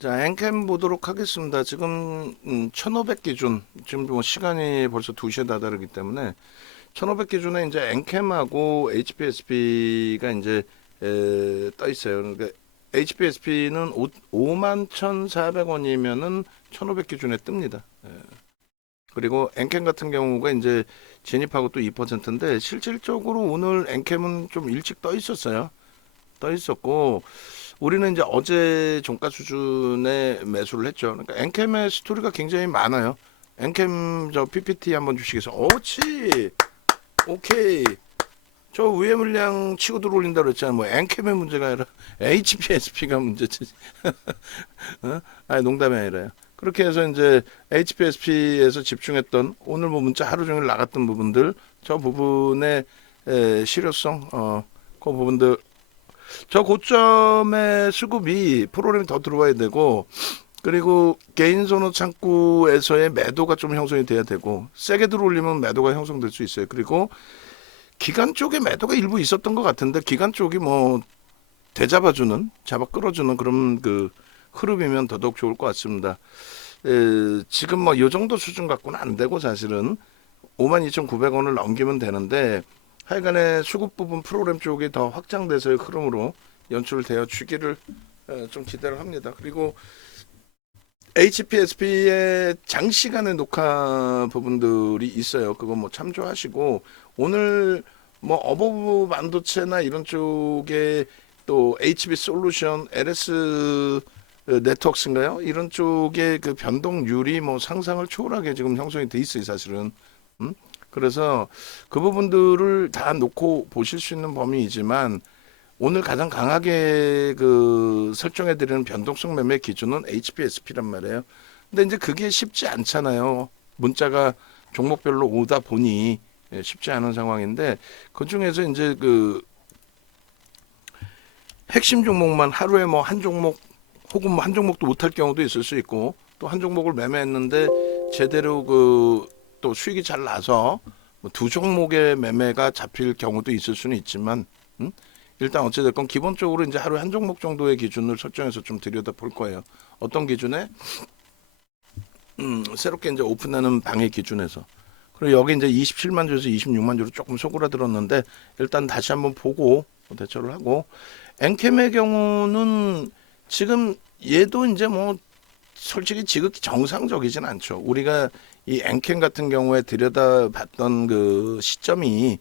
자, 엔캠 보도록 하겠습니다. 지금 1500 기준, 지금 뭐 시간이 벌써 2시에 다다르기 때문에 1500 기준에 이제 엔캠하고 HPSP가 이제 떠 있어요. 그러니까 HPSP는 51,400원이면은 1500 기준에 뜹니다. 그리고 엔캠 같은 경우가 이제 진입하고 또 2%인데 실질적으로 오늘 엔캠은 좀 일찍 떠 있었어요. 떠 있었고 우리는 이제 어제 종가 수준의 매수를 했죠. 그러니까 엔캠의 스토리가 굉장히 많아요. 엔캠 저 PPT 한번 주시겠어요? 옳지. 오케이. 저 위에 물량 치고 들어올린다 그랬잖아요. 뭐 엔캠의 문제가 아니라 HPSP가 문제지. 어? 아니 농담이 아니라요. 그렇게 해서 이제 HPSP에서 집중했던 오늘 뭐 문자 하루 종일 나갔던 부분들 저 부분의 실효성 그 부분들 저 고점의 수급이 프로그램이 더 들어와야 되고 그리고 개인 선호 창구에서의 매도가 좀 형성이 돼야 되고 세게 들어올리면 매도가 형성될 수 있어요. 그리고 기관 쪽에 매도가 일부 있었던 것 같은데 기관 쪽이 뭐 대잡아주는 잡아 끌어주는 그런 그 흐름이면 더더욱 좋을 것 같습니다. 지금 뭐 이 정도 수준 갖고는 안 되고 사실은 52,900원을 넘기면 되는데 하여간에 수급 부분 프로그램 쪽이 더 확장돼서의 흐름으로 연출되어 주기를 좀 기대를 합니다. 그리고 HPSP의 장시간의 녹화 부분들이 있어요. 그거 뭐 참조하시고 오늘 뭐 어버브 반도체나 이런 쪽에 또 HB 솔루션, LS 네트워크인가요? 이런 쪽의 그 변동률이 뭐 상상을 초월하게 지금 형성이 돼 있어요, 사실은. 그래서 그 부분들을 다 놓고 보실 수 있는 범위이지만 오늘 가장 강하게 그 설정해 드리는 변동성 매매 기준은 HPSP란 말이에요. 근데 이제 그게 쉽지 않잖아요. 문자가 종목별로 오다 보니 쉽지 않은 상황인데 그 중에서 이제 그 핵심 종목만 하루에 뭐 한 종목 혹은 뭐 한 종목도 못할 경우도 있을 수 있고 또 한 종목을 매매했는데 제대로 그 또 수익이 잘 나서 뭐두 종목의 매매가 잡힐 경우도 있을 수는 있지만 일단 어찌됐건 기본적으로 이제 하루에 한 종목 정도의 기준을 설정해서 좀 들여다 볼 거예요. 어떤 기준에 새롭게 이제 오픈하는 방의 기준에서 그리고 여기 이제 27만 주에서 26만 주로 조금 소그라들었는데 일단 다시 한번 보고 대처를 하고 엔캠의 경우는 지금 얘도 이제 뭐 솔직히 지극히 정상적이진 않죠. 우리가 이 엔캠 같은 경우에 들여다봤던 그 시점이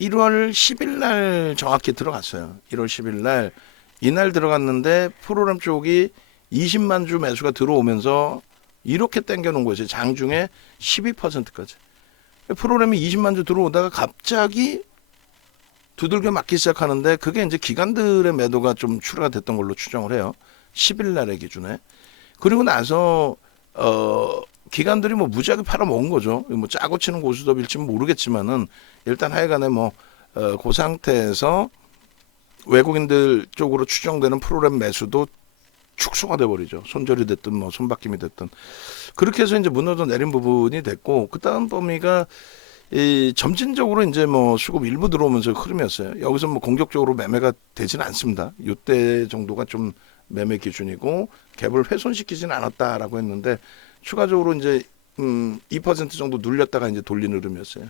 1월 10일 날 정확히 들어갔어요. 1월 10일 날 이날 들어갔는데 프로그램 쪽이 20만 주 매수가 들어오면서 이렇게 당겨놓은 거죠. 장중에 12%까지. 프로그램이 20만 주 들어오다가 갑자기 두들겨 맞기 시작하는데 그게 이제 기관들의 매도가 좀 출하가 됐던 걸로 추정을 해요. 10일 날의 기준에. 그리고 나서 기관들이 뭐 무지하게 팔아먹은 거죠. 뭐 짜고 치는 고수톱일지는 모르겠지만은 일단 하여간에 뭐 그 상태에서 외국인들 쪽으로 추정되는 프로그램 매수도 축소가 돼버리죠. 손절이 됐든 뭐 손바뀜이 됐든 그렇게 해서 이제 무너져 내린 부분이 됐고 그 다음 범위가 이 점진적으로 이제 뭐 수급 일부 들어오면서 흐름이었어요. 여기서 뭐 공격적으로 매매가 되지는 않습니다. 이때 정도가 좀 매매 기준이고 갭을 훼손시키지는 않았다라고 했는데 추가적으로 이제 2% 정도 눌렸다가 이제 돌리는 흐름이었어요.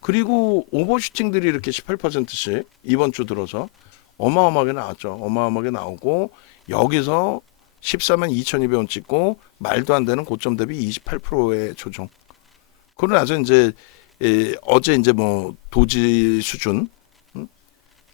그리고 오버슈팅들이 이렇게 18%씩 이번 주 들어서 어마어마하게 나왔죠. 어마어마하게 나오고 여기서 14만 2,200원 찍고 말도 안 되는 고점 대비 28%의 조정. 그러고 나서 이제 어제 이제 뭐 도지 수준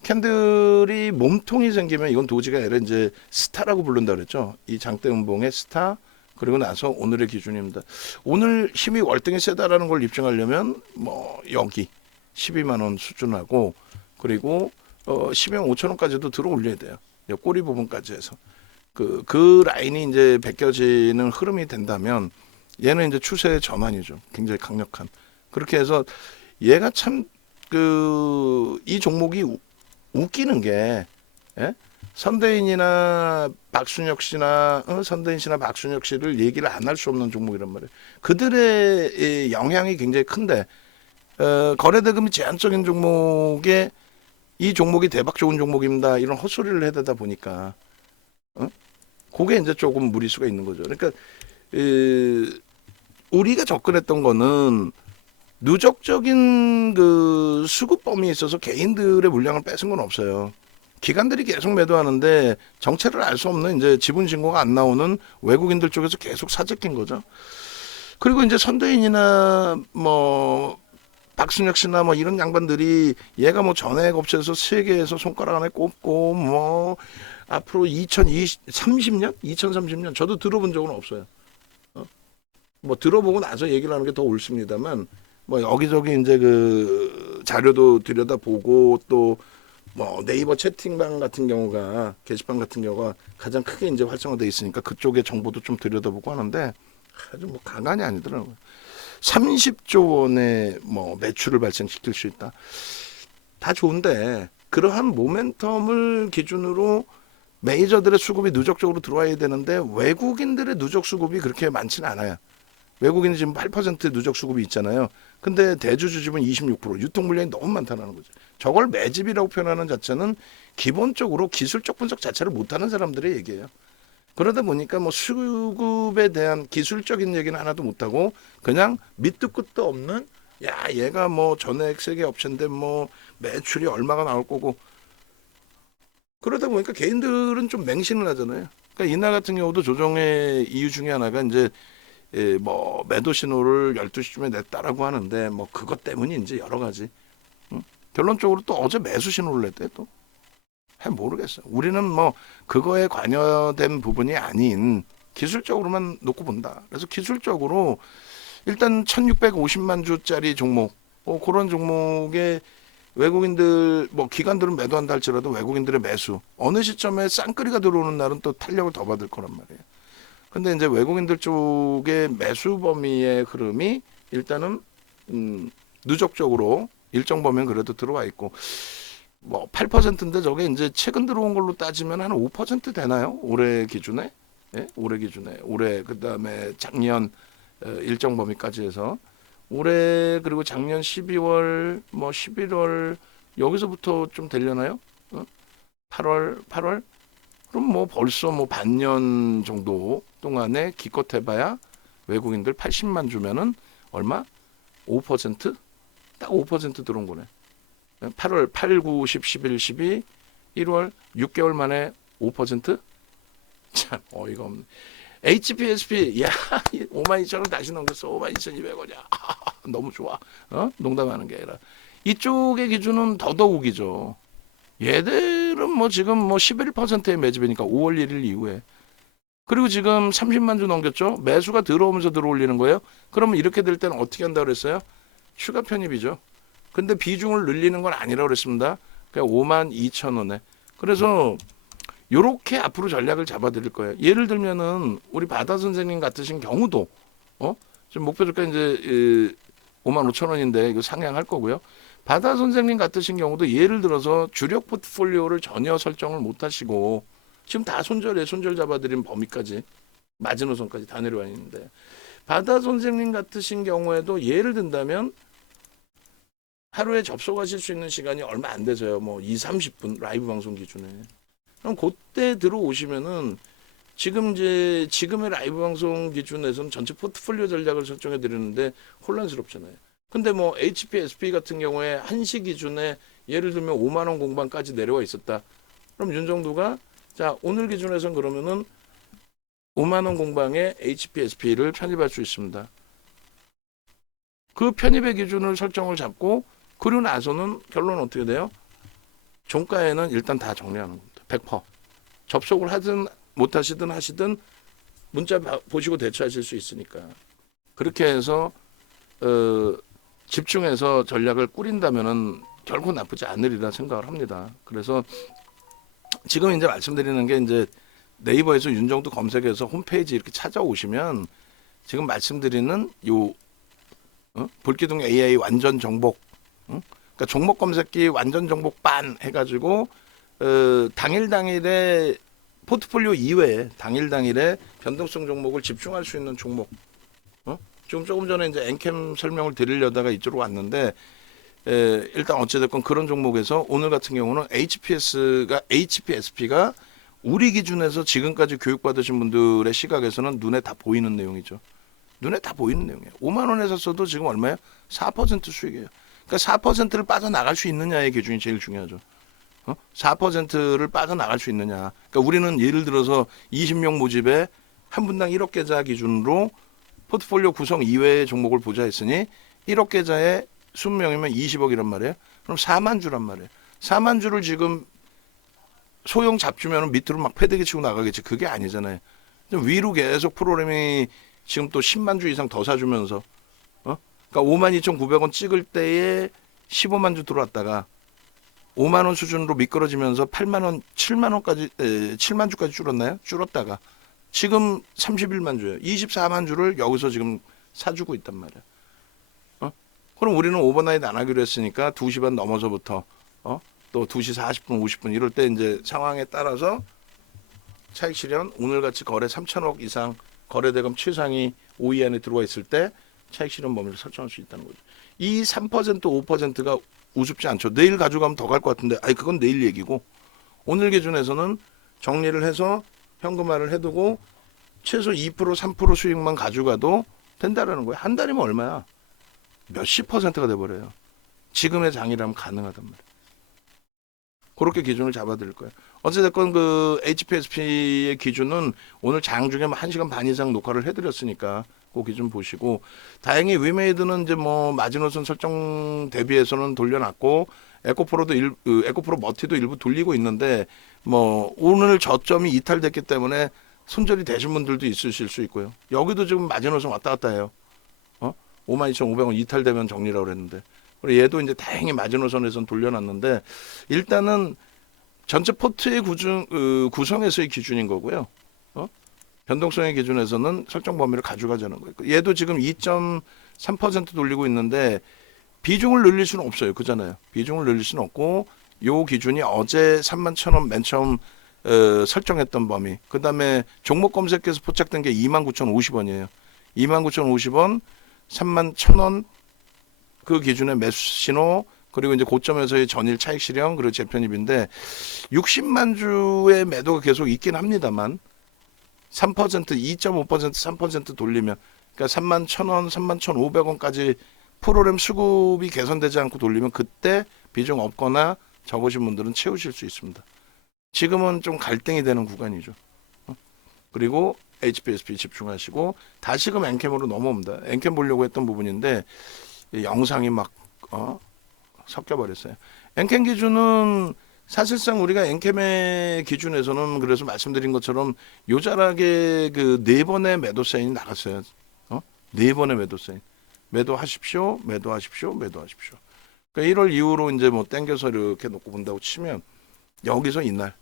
캔들이 몸통이 생기면 이건 도지가 아니라 이제 스타라고 부른다 그랬죠. 이 장대음봉의 스타 그리고 나서 오늘의 기준입니다. 오늘 힘이 월등히 세다라는 걸 입증하려면 뭐 여기 12만 원 수준하고 그리고 12만 5천 원까지도 들어올려야 돼요. 꼬리 부분까지 해서 그 라인이 이제 벗겨지는 흐름이 된다면 얘는 이제 추세의 전환이죠. 굉장히 강력한. 그렇게 해서 얘가 참 이 종목이 웃기는 게 예? 선대인이나 박순혁 씨나 선대인 씨나 박순혁 씨를 얘기를 안 할 수 없는 종목이란 말이에요. 그들의 영향이 굉장히 큰데 거래대금이 제한적인 종목에 이 종목이 대박 좋은 종목입니다. 이런 헛소리를 해대다 보니까 그게 이제 조금 무리수가 있는 거죠. 그러니까 우리가 접근했던 거는 누적적인 그 수급 범위에 있어서 개인들의 물량을 뺏은 건 없어요. 기관들이 계속 매도하는데 정체를 알 수 없는 이제 지분 신고가 안 나오는 외국인들 쪽에서 계속 사재낀 거죠. 그리고 이제 선대인이나 뭐 박순혁 씨나 뭐 이런 양반들이 얘가 뭐 전액 업체에서 세계에서 손가락 안에 꼽고 뭐 앞으로 2030년, 2030년 저도 들어본 적은 없어요. 뭐 들어보고 나서 얘기를 하는 게 더 옳습니다만 뭐 여기저기 이제 그 자료도 들여다보고 또 뭐 네이버 채팅방 같은 경우가 게시판 같은 경우가 가장 크게 이제 활성화돼 있으니까 그쪽의 정보도 좀 들여다보고 하는데 아주 뭐 가관이 아니더라고요. 30조 원의 뭐 매출을 발생시킬 수 있다. 다 좋은데 그러한 모멘텀을 기준으로 메이저들의 수급이 누적적으로 들어와야 되는데 외국인들의 누적 수급이 그렇게 많지는 않아요. 외국인이 지금 8% 누적 수급이 있잖아요. 근데 대주주 지분 26%, 유통 물량이 너무 많다는 거죠. 저걸 매집이라고 표현하는 자체는 기본적으로 기술적 분석 자체를 못하는 사람들의 얘기예요. 그러다 보니까 뭐 수급에 대한 기술적인 얘기는 하나도 못하고 그냥 밑도 끝도 없는 야 얘가 뭐 전액 세계 업체인데 뭐 매출이 얼마가 나올 거고 그러다 보니까 개인들은 좀 맹신을 하잖아요. 그러니까 이날 같은 경우도 조정의 이유 중에 하나가 이제 뭐 매도 신호를 12시쯤에 냈다라고 하는데 뭐 그것 때문인지 여러 가지 결론적으로 또 어제 매수 신호를 냈대 또 모르겠어요. 우리는 뭐 그거에 관여된 부분이 아닌 기술적으로만 놓고 본다. 그래서 기술적으로 일단 1650만 주짜리 종목 그런 종목에 외국인들 뭐 기관들은 매도한다 할지라도 외국인들의 매수 어느 시점에 쌍끌이가 들어오는 날은 또 탄력을 더 받을 거란 말이에요. 근데 이제 외국인들 쪽의 매수 범위의 흐름이 일단은 누적적으로 일정 범위는 그래도 들어와 있고 뭐 8%인데 저게 이제 최근 들어온 걸로 따지면 한 5% 되나요? 올해 기준에? 예? 올해 기준에. 올해 그다음에 작년 일정 범위까지 해서 올해 그리고 작년 12월 뭐 11월 여기서부터 좀 되려나요? 8월 그럼 뭐 벌써 뭐 반년 정도 동안에 기껏 해봐야 외국인들 80만 주면은 얼마? 5%? 딱 5% 들어온 거네. 8월 8, 9, 10, 11, 12, 1월 6개월 만에 5%? 참 어이가 없네. HPSP 야 52,000원 다시 넘겼어. 52,200원이야. 너무 좋아. 농담하는 게 아니라 이쪽의 기준은 더더욱이죠. 얘들은 뭐 지금 뭐 11%의 매집이니까 5월 1일 이후에 그리고 지금 30만 주 넘겼죠. 매수가 들어오면서 들어올리는 거예요. 그러면 이렇게 될 때는 어떻게 한다고 그랬어요? 추가 편입이죠. 근데 비중을 늘리는 건 아니라고 그랬습니다. 그냥 52,000원에. 그래서 요렇게 앞으로 전략을 잡아드릴 거예요. 예를 들면은 우리 바다 선생님 같으신 경우도 지금 목표 주가 이제 55,000원인데 이거 상향할 거고요. 바다 선생님 같으신 경우도 예를 들어서 주력 포트폴리오를 전혀 설정을 못 하시고 지금 다 손절 잡아드린 범위까지 마지노선까지 다 내려와 있는데 바다 선생님 같으신 경우에도 예를 든다면 하루에 접속하실 수 있는 시간이 얼마 안 돼서요. 뭐 2, 30분 라이브 방송 기준에. 그럼 그때 들어오시면은 지금의 라이브 방송 기준에서는 전체 포트폴리오 전략을 설정해 드리는데 혼란스럽잖아요. 근데 뭐 HPSP 같은 경우에 한시 기준에 예를 들면 5만 원 공방까지 내려와 있었다. 그럼 윤정도가 자 오늘 기준에서는 그러면은 5만 원 공방에 HPSP를 편입할 수 있습니다. 그 편입의 기준을 설정을 잡고 그리고 나서는 결론은 어떻게 돼요? 종가에는 일단 다 정리하는 겁니다. 100%. 접속을 하든 못하시든 하시든 문자 보시고 대처하실 수 있으니까. 그렇게 해서 집중해서 전략을 꾸린다면은 결코 나쁘지 않으리라 생각을 합니다. 그래서 지금 이제 말씀드리는 게 이제 네이버에서 윤정도 검색해서 홈페이지 이렇게 찾아오시면 지금 말씀드리는 요 볼기둥 AI 완전 정복, 그러니까 종목 검색기 완전 정복반 해가지고 당일에 포트폴리오 이외에 당일에 변동성 종목을 집중할 수 있는 종목. 지금 조금 전에 이제 엔캠 설명을 드리려다가 이쪽으로 왔는데 일단 어찌됐건 그런 종목에서 오늘 같은 경우는 HPSP가 우리 기준에서 지금까지 교육받으신 분들의 시각에서는 눈에 다 보이는 내용이죠. 눈에 다 보이는 내용이에요. 5만 원에 샀어도 지금 얼마예요? 4% 수익이에요. 그러니까 4%를 빠져나갈 수 있느냐의 기준이 제일 중요하죠. 4%를 빠져나갈 수 있느냐. 그러니까 우리는 예를 들어서 20명 모집에 한 분당 1억 계좌 기준으로 포트폴리오 구성 이외의 종목을 보자 했으니 1억 계좌에 20명이면 20억이란 말이에요. 그럼 4만 주란 말이에요. 4만 주를 지금 소형 잡주면 밑으로 막 패대기 치고 나가겠지. 그게 아니잖아요. 위로 계속 프로그램이 지금 또 10만 주 이상 더 사주면서 그러니까 52,900원 찍을 때에 15만 주 들어왔다가 5만 원 수준으로 미끄러지면서 8만 원, 7만 원까지 7만 주까지 줄었나요? 줄었다가 지금 31만 주예요. 24만 주를 여기서 지금 사주고 있단 말이에요. 그럼 우리는 오버나잇 안 하기로 했으니까 2시 반 넘어서부터 또 2시 40분, 50분 이럴 때 이제 상황에 따라서 차익 실현 오늘같이 거래 3천억 이상 거래대금 최상위 5위 안에 들어와 있을 때 차익 실현 범위를 설정할 수 있다는 거죠. 이 3%, 5%가 우습지 않죠. 내일 가져가면 더 갈 것 같은데, 그건 내일 얘기고 오늘 기준에서는 정리를 해서 현금화를 해두고 최소 2%, 3% 수익만 가져가도 된다라는 거예요. 한 달이면 얼마야? 몇십 퍼센트가 돼버려요. 지금의 장이라면 가능하단 말이에요. 그렇게 기준을 잡아드릴 거예요. 어찌됐건 그 HPSP의 기준은 오늘 장 중에 1시간 반 이상 녹화를 해드렸으니까 그 기준 보시고, 다행히 위메이드는 이제 뭐 마지노선 설정 대비해서는 돌려놨고 에코프로도 에코프로 머티도 일부 돌리고 있는데 뭐 오늘 저점이 이탈됐기 때문에 손절이 되신 분들도 있으실 수 있고요. 여기도 지금 마지노선 왔다 갔다 해요. 52,500원 이탈되면 정리라고 그랬는데, 그리고 얘도 이제 다행히 마지노선에선 돌려놨는데 일단은 전체 포트의 구성에서의 기준인 거고요. 변동성의 기준에서는 설정 범위를 가져가자는 거예요. 얘도 지금 2.3% 돌리고 있는데 비중을 늘릴 수는 없어요. 그잖아요. 비중을 늘릴 수는 없고 요 기준이 어제 31,000원 맨 처음 설정했던 범위. 그 다음에 종목 검색해서 포착된 게 29,050원이에요. 29,050원, 31,000원 그 기준의 매수 신호, 그리고 이제 고점에서의 전일 차익 실현, 그리고 재편입인데 60만 주의 매도가 계속 있긴 합니다만 3%, 2.5%, 3% 돌리면 그러니까 31,000원, 31,500원까지 프로그램 수급이 개선되지 않고 돌리면 그때 비중 없거나 적으신 분들은 채우실 수 있습니다. 지금은 좀 갈등이 되는 구간이죠. 그리고 HPSP 집중하시고 다시금 엔캠으로 넘어옵니다. 엔캠 보려고 했던 부분인데 영상이 막 섞여버렸어요. 엔캠 기준은 사실상 우리가 엔캠의 기준에서는 그래서 말씀드린 것처럼 요자락에 그 4번의 매도 사인이 나갔어요. 4번의 매도 사인. 매도하십시오, 매도하십시오, 매도하십시오. 그러니까 1월 이후로 이제 뭐 땡겨서 이렇게 놓고 본다고 치면 여기서 이날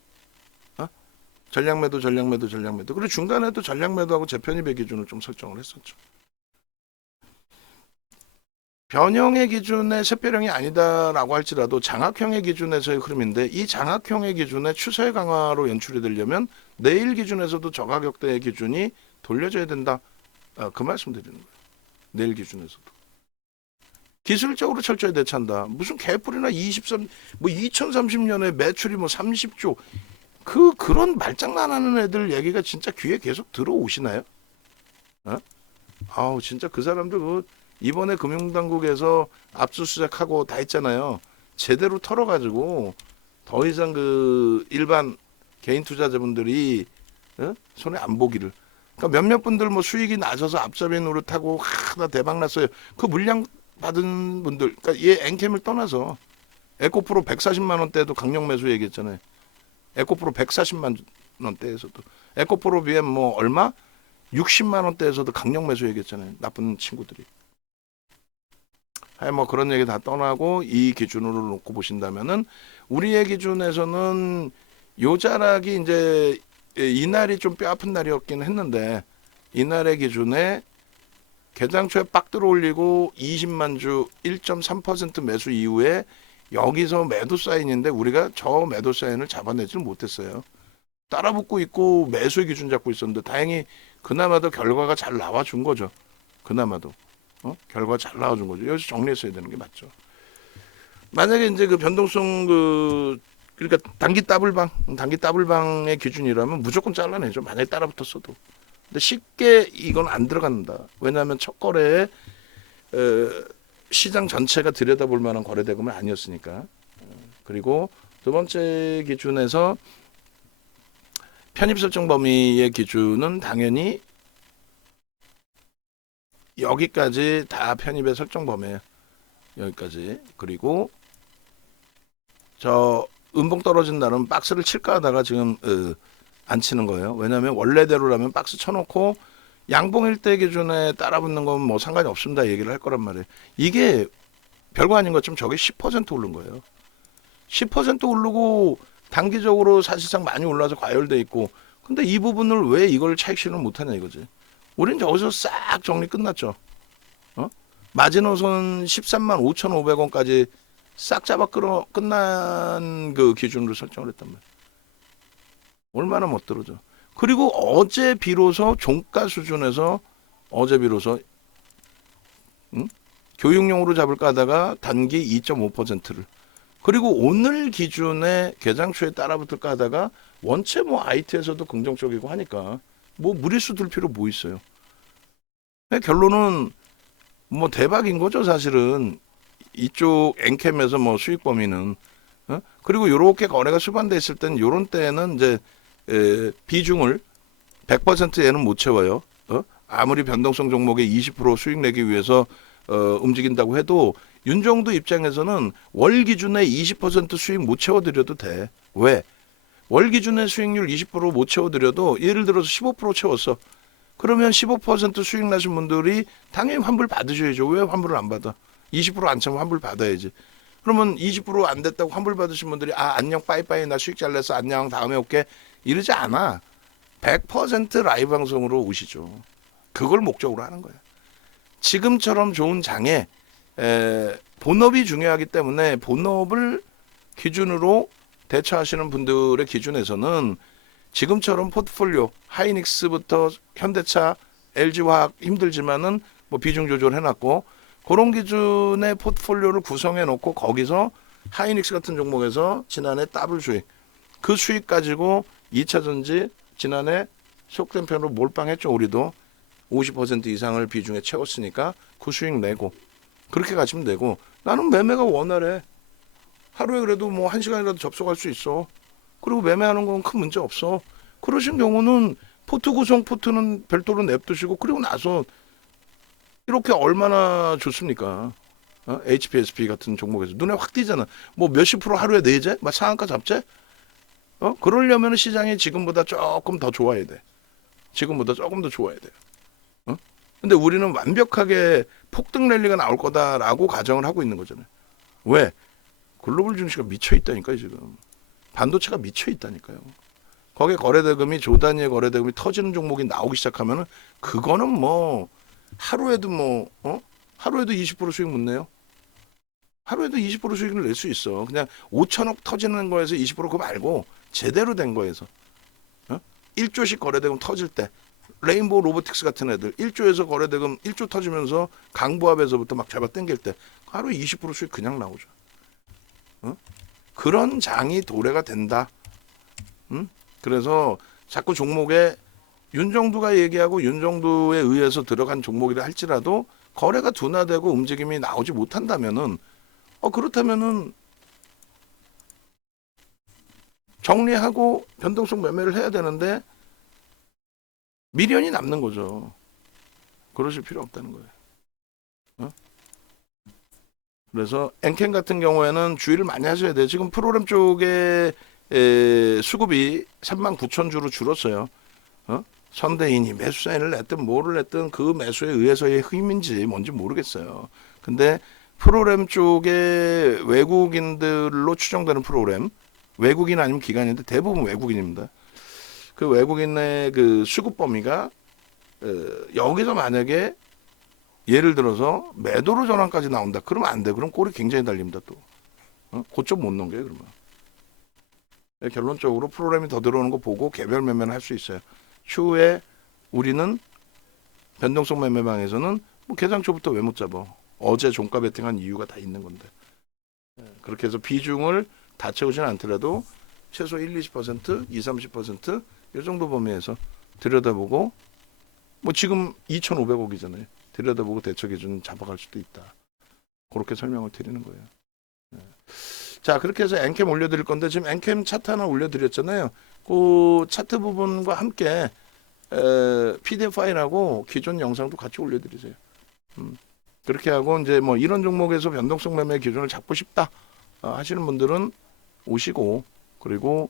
전략 매도, 전략 매도, 전략 매도. 그리고 중간에도 전략 매도하고 재편입의 기준을 좀 설정을 했었죠. 변형의 기준의 샛별형이 아니다라고 할지라도 장악형의 기준에서의 흐름인데 이 장악형의 기준의 추세 강화로 연출이 되려면 내일 기준에서도 저가격대의 기준이 돌려져야 된다. 그 말씀 드리는 거예요. 내일 기준에서도. 기술적으로 철저히 대차한다. 무슨 개뿔이나 2030년에 매출이 뭐 30조. 그런 말장난하는 애들 얘기가 진짜 귀에 계속 들어오시나요? 아우, 진짜 그 사람들 이번에 금융당국에서 압수수색하고 다 했잖아요. 제대로 털어가지고 더 이상 그 일반 개인 투자자분들이 손에 안 보기를. 그러니까 몇몇 분들 뭐 수익이 낮아서 앞잡이 노릇하고 나 대박 났어요. 그 물량 받은 분들, 그러니까 얘 엔캠을 떠나서 에코프로 140만 원대도 강력 매수 얘기했잖아요. 에코프로 140만 원대에서도 에코프로 BM 뭐 얼마? 60만 원대에서도 강력 매수 얘기했잖아요. 나쁜 친구들이. 뭐 그런 얘기 다 떠나고 이 기준으로 놓고 보신다면은 우리의 기준에서는 요자락이 이제 이날이 좀 뼈아픈 날이었긴 했는데 이날의 기준에 개장초에 빡 들어올리고 20만 주 1.3% 매수 이후에 여기서 매도 사인인데 우리가 저 매도 사인을 잡아내지를 못했어요. 따라붙고 있고 매수의 기준 잡고 있었는데 다행히 그나마도 결과가 잘 나와준 거죠. 그나마도 결과 잘 나와준 거죠. 여기서 정리했어야 되는 게 맞죠. 만약에 이제 그 변동성 그 그러니까 단기 더블방의 기준이라면 무조건 잘라내죠. 만약에 따라붙었어도. 근데 쉽게 이건 안 들어간다. 왜냐하면 첫 거래에 시장 전체가 들여다볼 만한 거래 대금은 아니었으니까. 그리고 두 번째 기준에서 편입 설정 범위의 기준은 당연히 여기까지 다 편입의 설정 범위예요. 여기까지. 그리고 저 음봉 떨어진 날은 박스를 칠까 하다가 지금 안 치는 거예요. 왜냐하면 원래대로라면 박스 쳐놓고 양봉일 때 기준에 따라붙는 건 뭐 상관이 없습니다 얘기를 할 거란 말이에요. 이게 별거 아닌 것처럼 저게 10% 오른 거예요. 10% 오르고 단기적으로 사실상 많이 올라서 과열돼 있고, 근데 이 부분을 왜 이걸 차익 실현을 못하냐 이거지. 우린 저기서 싹 정리 끝났죠. 마지노선 13만 5,500원까지 싹 잡아 끌어 끝난 그 기준으로 설정을 했단 말이에요. 얼마나 멋들어져. 그리고 어제 비로소 종가 수준에서 교육용으로 잡을까 하다가 단기 2.5%를, 그리고 오늘 기준에 개장초에 따라붙을까 하다가 원체 뭐 IT에서도 긍정적이고 하니까 뭐 무리수 들 필요 뭐 있어요. 결론은 뭐 대박인 거죠 사실은. 이쪽 엔캠에서 뭐 수익 범위는. 그리고 요렇게 거래가 수반돼 있을 땐 요런 때는 이제 비중을 100% 얘는 못 채워요. 아무리 변동성 종목에 20% 수익 내기 위해서 움직인다고 해도 윤정도 입장에서는 월 기준에 20% 수익 못 채워드려도 돼. 왜? 월 기준의 수익률 20%못 채워드려도 예를 들어서 15% 채웠어. 그러면 15% 수익 나신 분들이 당연히 환불 받으셔야죠. 왜 환불을 안 받아? 20%안 채우면 환불 받아야지. 그러면 20%안 됐다고 환불 받으신 분들이 안녕 빠이빠이 나 수익 잘 냈어 안녕 다음에 올게 이러지 않아. 100% 라이브 방송으로 오시죠. 그걸 목적으로 하는 거야. 지금처럼 좋은 장에 본업이 중요하기 때문에 본업을 기준으로 대처하시는 분들의 기준에서는 지금처럼 포트폴리오 하이닉스부터 현대차, LG화학 힘들지만은 뭐 비중 조절해놨고 그런 기준의 포트폴리오를 구성해놓고 거기서 하이닉스 같은 종목에서 지난해 더블 수익, 그 수익 가지고 2차전지 지난해 속된 편으로 몰빵했죠. 우리도 50% 이상을 비중에 채웠으니까 그 수익 내고 그렇게 가시면 되고, 나는 매매가 원활해. 하루에 그래도 뭐 1시간이라도 접속할 수 있어. 그리고 매매하는 건 큰 문제 없어. 그러신 경우는 포트 구성 포트는 별도로 냅두시고 그리고 나서 이렇게 얼마나 좋습니까? HPSP 같은 종목에서 눈에 확 띄잖아. 뭐 몇십 프로 하루에 내재? 막 상한가 잡재? 그러려면 시장이 지금보다 조금 더 좋아야 돼. 지금보다 조금 더 좋아야 돼. 근데 우리는 완벽하게 폭등 랠리가 나올 거다라고 가정을 하고 있는 거잖아요. 왜? 글로벌 증시가 미쳐 있다니까요, 지금. 반도체가 미쳐 있다니까요. 거기에 거래대금이 조 단위의 거래대금이 터지는 종목이 나오기 시작하면은 그거는 뭐 하루에도 하루에도 20% 수익 못 내요. 하루에도 20% 수익을 낼 수 있어. 그냥 5천억 터지는 거에서 20% 그거 말고 제대로 된 거에서 1조씩 거래대금 터질 때 레인보우 로보틱스 같은 애들 1조에서 거래대금 1조 터지면서 강부합에서부터 막 잡아 당길 때 하루에 20% 수익 그냥 나오죠. 그런 장이 도래가 된다. 그래서 자꾸 종목에 윤정두가 얘기하고 윤정두에 의해서 들어간 종목이라 할지라도 거래가 둔화되고 움직임이 나오지 못한다면은 그렇다면은 정리하고 변동성 매매를 해야 되는데 미련이 남는 거죠. 그러실 필요 없다는 거예요. 그래서 엔캔 같은 경우에는 주의를 많이 하셔야 돼요. 지금 프로그램 쪽에 수급이 39,000주로 줄었어요. 선대인이 매수 사인을 냈든 뭐를 냈든 그 매수에 의해서의 힘인지 뭔지 모르겠어요. 근데 프로그램 쪽에 외국인들로 추정되는 프로그램, 외국인 아니면 기관인데 대부분 외국인입니다. 그 외국인의 그 수급 범위가 여기서 만약에 예를 들어서 매도로 전환까지 나온다. 그러면 안 돼. 그럼 꼴이 굉장히 달립니다. 또 고점 못 넘겨요. 그러면 결론적으로 프로그램이 더 들어오는 거 보고 개별 매매는 할 수 있어요. 추후에 우리는 변동성 매매방에서는 뭐 개장 초부터 왜 못 잡아? 어제 종가 베팅한 이유가 다 있는 건데. 그렇게 해서 비중을 다 채우지는 않더라도 최소 1, 20%, 2, 30%, 이 정도 범위에서 들여다보고 뭐 지금 2,500억이잖아요. 들여다보고 대처 기준 잡아갈 수도 있다. 그렇게 설명을 드리는 거예요. 자, 그렇게 해서 엔캠 올려드릴 건데 지금 엔캠 차트 하나 올려드렸잖아요. 그 차트 부분과 함께 PDF 파일하고 기존 영상도 같이 올려드리세요. 그렇게 하고 이제 뭐 이런 종목에서 변동성 매매 기준을 잡고 싶다 하시는 분들은 오시고 그리고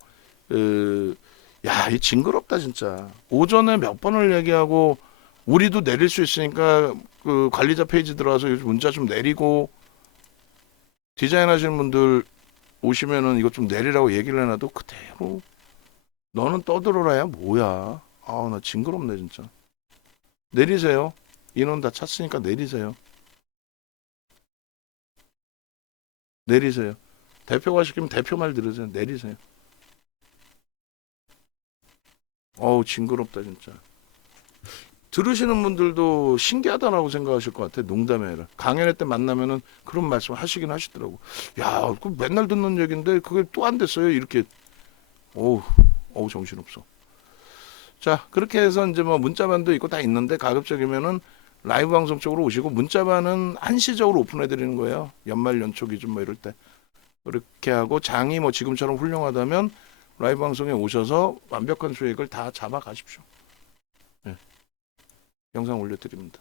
야, 이 징그럽다 진짜. 오전에 몇 번을 얘기하고 우리도 내릴 수 있으니까 그 관리자 페이지 들어와서 문자 좀 내리고 디자인 하시는 분들 오시면은 이것 좀 내리라고 얘기를 해놔도 그대로 너는 떠들어라야 뭐야. 아, 나 징그럽네 진짜. 내리세요. 인원 다 찼으니까 내리세요. 내리세요. 대표가 시키면 대표 말 들으세요. 내리세요. 어우, 징그럽다 진짜. 들으시는 분들도 신기하다라고 생각하실 것 같아. 농담이 아니라. 강연회 때 만나면은 그런 말씀 하시긴 하시더라고. 야, 그 맨날 듣는 얘기인데 그게 또 안 됐어요. 이렇게. 어우, 정신없어. 자, 그렇게 해서 이제 뭐 문자반도 있고 다 있는데 가급적이면은 라이브 방송 쪽으로 오시고 문자반은 한시적으로 오픈해 드리는 거예요. 연말 연초 기준 뭐 이럴 때. 그렇게 하고 장이 뭐 지금처럼 훌륭하다면 라이브 방송에 오셔서 완벽한 수익을 다 잡아 가십시오. 네. 영상 올려드립니다.